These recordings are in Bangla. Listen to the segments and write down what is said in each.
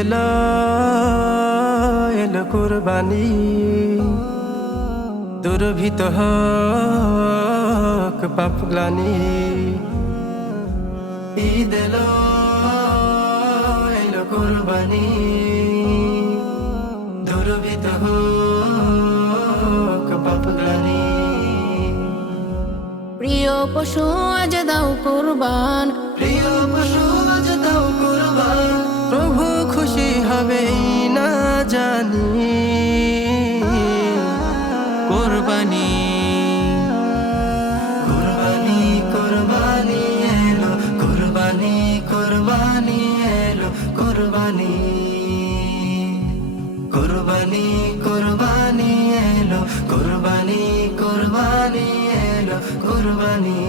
এলো এলো কুরবানি। দুর্ভিত হোক পাপ গ্লানি ঈদ এলো এলো কুরবানি। দুর্ভিত হোক পাপ গ্লানি প্রিয় পশু আজ দাও কুরবান। প্রিয় পশু আজ দাও কুরবান। প্রভু খুশি হবে না জানি। কুরবানি। কুরবানি কুরবানি এলো, কুরবানি কুরবানি এলো, কুরবানি। কুরবানি কুরবানি এলো, কুরবানি কুরবানি এলো, কুরবানি।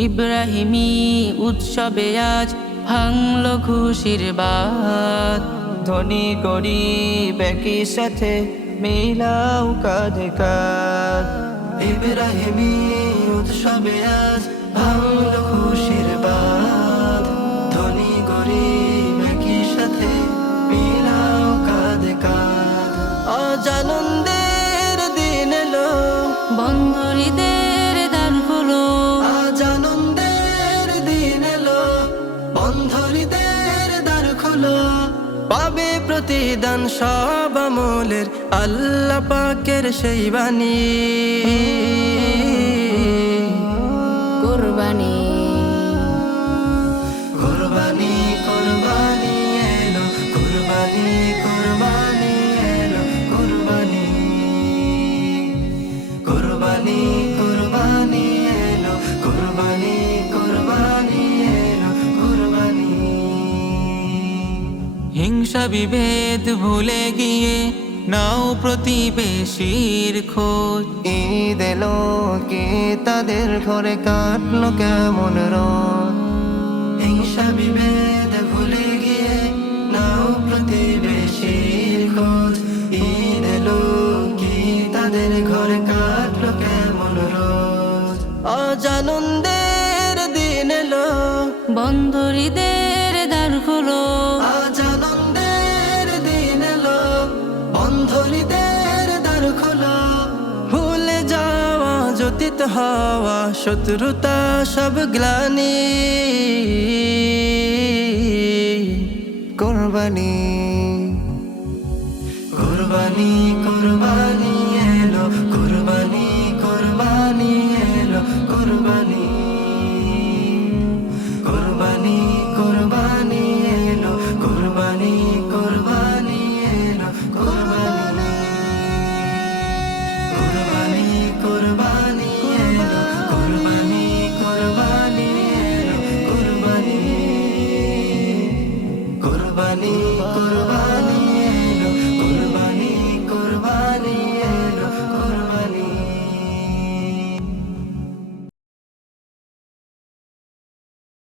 ইব্রাহিমী, উৎসবে আজ ভাঙল খুশির বাদ। ধনী গরিব একই সাথে মিলাও কাঁধে কাঁধ। হেমি উৎসবে আজ ভাঙল খোলো পাবে প্রতিদান সব আমলের আল্লাহ পাকের সেই বাণী। হিংসা বিভেদ ভুলে গিয়ে নাও প্রতিবেশীর খোঁজ। ঈদ এলো কে তাদের ঘরে কাটলো কেমন রোদ? হিংসা বিভেদ ভুলে গিয়ে নাও প্রতিবেশীর খোঁজ। ঈদ এলো কি তাদের ঘরে কাটলো কেমন রোজ আজ আনন্দের দিন এলো বন্ধুরীদের দ্বার খুলো। জ্যোতিত হওয়া শত্রুতা সব গ্লানি। কুরবানি।